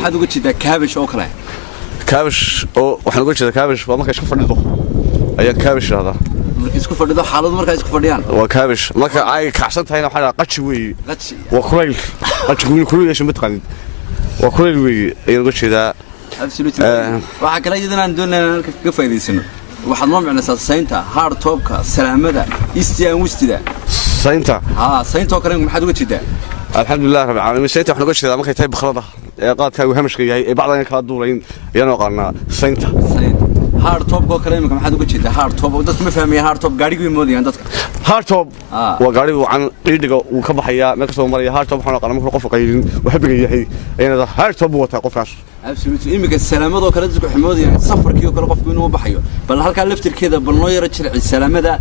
maxaad uga jeedaa kaabish oo kale kaabish oo waxaan uga jeedaa kaabish waa marka isku fadhido ayaa kaabish hada marka isku fadhido xaaladu marka isku fadhiyaan waa kaabish marka ay kacsan tahay waxa qachi weey waa kuleyl qachi kuleyl yeesho mid qadid waa kuleyl weey ayaan uga jeedaa absolutely waxa kale iyadana doonayna ka faa'iideysano waxaad ma macnaysaa saynta hard topka salaamada istiyan wistida saynta saynta oo kale maxaad uga jeedaa alxamdulillah rabbil caalamiin saynta waxaan uga jeedaa markay tahay bakhrada ee qaadka uu hamashka yahay ee bacdan kala duulayn ayaan oqaanaa saynta hard top oo kale maxaad uga jeedaa hard top oo dadku ma fahmayaan hard top gaarigu ay moodayaan dadka hard top waa gaarigu aan dhiiga uu ka baxaya meel soo maraya hard top waxaan oqaanaa markuu qof qaylin waxa biga yahay ayana hard top wata qofkaas absolutely imika salaamada oo kale dadku ximoodayaan safarkii oo kale qofku inuu baxayo bal halka laftirkeeda bal noo yara jirci salaamada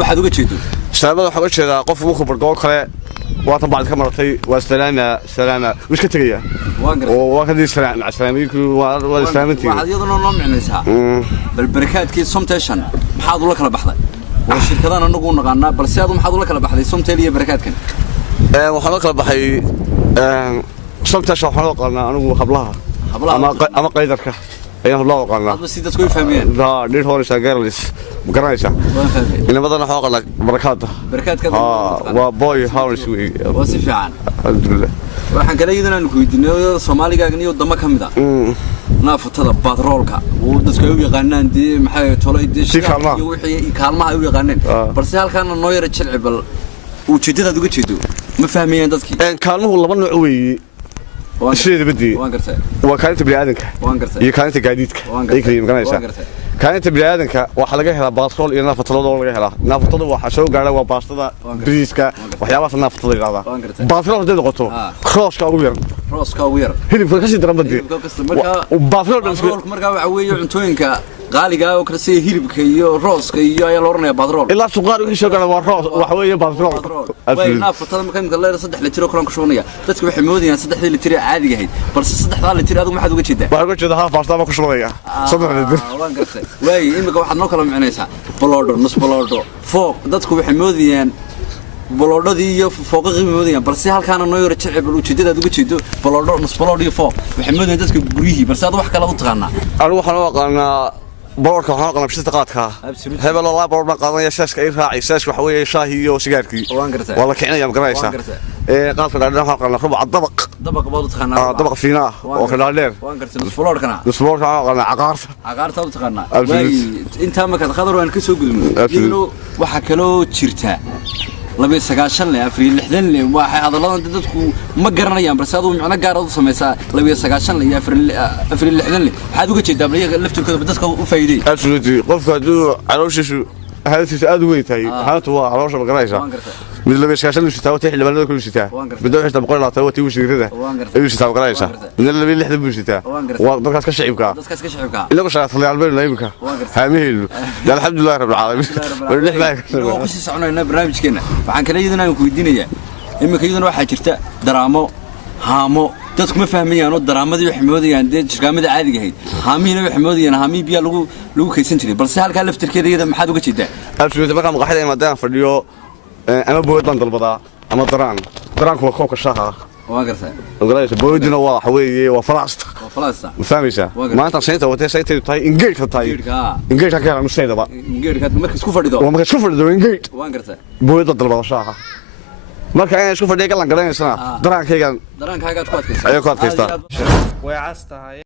waxaad uga jeedo salaamada waxaan uga jeedaa qof uu bargo kale وأنا بعد كمرتي سلامة وش كتريا؟ وأنا سلام مع سلاميك وسلامتي. واحد يظن إنه معنيسها. بالبركات كي سمتشن محاضر لك لبحث. والشركة أنا نقول نقولنا بس هذا محاضر لك لبحث سمتلي بركات كن. وحنا لبحثي سمتشن وحنا قلنا أنا وحبلها. أما قيدرك. أيه الله قلنا. بس إذا تكون فاهمين. لا ليه هون شغالس مقرنيسة. إنما بدنا حاقة لك بركاته. بركات كذا. وبوي هاورس وي. وصف عن. الحمد لله. waxaan kale iyadana ku weydiinay Soomaaliga iyo wadamo kamid ah naafatada batroolka oo dadku ay u yaqaanaan dii maxay tolay dii iyo wixii kaalmaha ay u yaqaaneen balse halkaan noo yara jilci bal uu jeedada uga jeedo ma fahmayaan dadkii kaalmuhu laba nooc weeyii sidii badii waa kaalinta bini'aadanka iyo kaalinta gaadiidka ay kaliya maganaysaa kaalinta bini'aadanka waxa laga helaa batrool iyo naafatada laga helaa naafatada waxa soo gaara waa baastada bariiska waxyaabaha naafatada yiraahdaa batrool hadii noqoto crosska ugu yar hilibka ka sii daran badii batrool marka waxa weeye cuntooyinka qaaliga oo kala sii hilibka iyo rooska iyo ayaa la oranayaa batrool ilaa suqaar wixii soo gaara waa roos waxa weeye batrool way naafatada marka la 3 litir oo kale ku shubnaya dadku waxay moodayaan 3 litir caadiga ahayd balse 3 litir adigu maxaad uga jeedaa waxaan uga jeedaa haaf baastada ku shubnaya 3 litir waan gartay way imika waxaad noo kala macnaysaa bolodo nus bolodo fooq dadku waxay moodayaan bolodadii iyo fooqaqii moodayaan balse halkaan noo yara jilci bal ujeedada uga jeedo bolodo nus bolodo iyo fooq waxay moodayaan dadka guriyihii balse aad wax kale u taqaanaa anigu waxaan u aqaanaa بورك وحنا قلنا بشتى قاتها هبل الله بورنا قاضي يساس كأي راعي يساس وحوي شاهي وسجاركي والله كحنا يوم قرايسة قاف قلنا حنا قلنا ربع الطبق برضه تخنا طبق فينا وخلال ليل الفلور كنا الفلور قلنا عقارف طبق تخنا أنت ما كان خضر وين كسوق المو وحكلو تشرتها لبي سقاشن لي أفريل لحدن لي واحد هذا الله تدخل ما قرنا يوم بس هذا معنا قارض سميسا لبي سقاشن لي أفريل لحدن لي هذا وجه دبلية لفت كذا بدك وفايدي أبسولutely قف كذا عروش شو هذا تأدوي تاي هذا هو عروش بقرايسة من اللي بيسقاشن وش تاو تحل بلده كل شيء تاه بدو حتى بقول لا تاو تيوش كذا وش تاو بقرايسة من اللي لحد وش تاه وضرك كشعب كا إلا مش هتطلع على البلد نايمك حامل ده الحمد لله رب العالمين ونحن وقصي سعنا برنامج كنا فعن كلا يدنا نكويدينيا إما كيدنا واحد شرتا درامو هامو dadku ma fahmayaan oo daraamadii wax moodayaan shirkaamada caadiga ahayd haamiina wax moodayaan haami biya lagu kaysan jiray balse halka laftirkeeda maxaad uga jeedaa absolutely marka maqaxda imaadaan fadhiyo ama boodban dalbada ama daraanku waa koobka shaaha waan gartay ogolaayay boodina waa xaweeye waa falaasta fahmaysa maanta sayta wada sayta tahay ingeedka tahay ingeedka ka aan sayda ingeedka marka isku fadhido ingeed waan gartay boodda dalbada shaaha marka ay isku fadhiyo galan garanaysan daraankayga ku adkaysta way castahay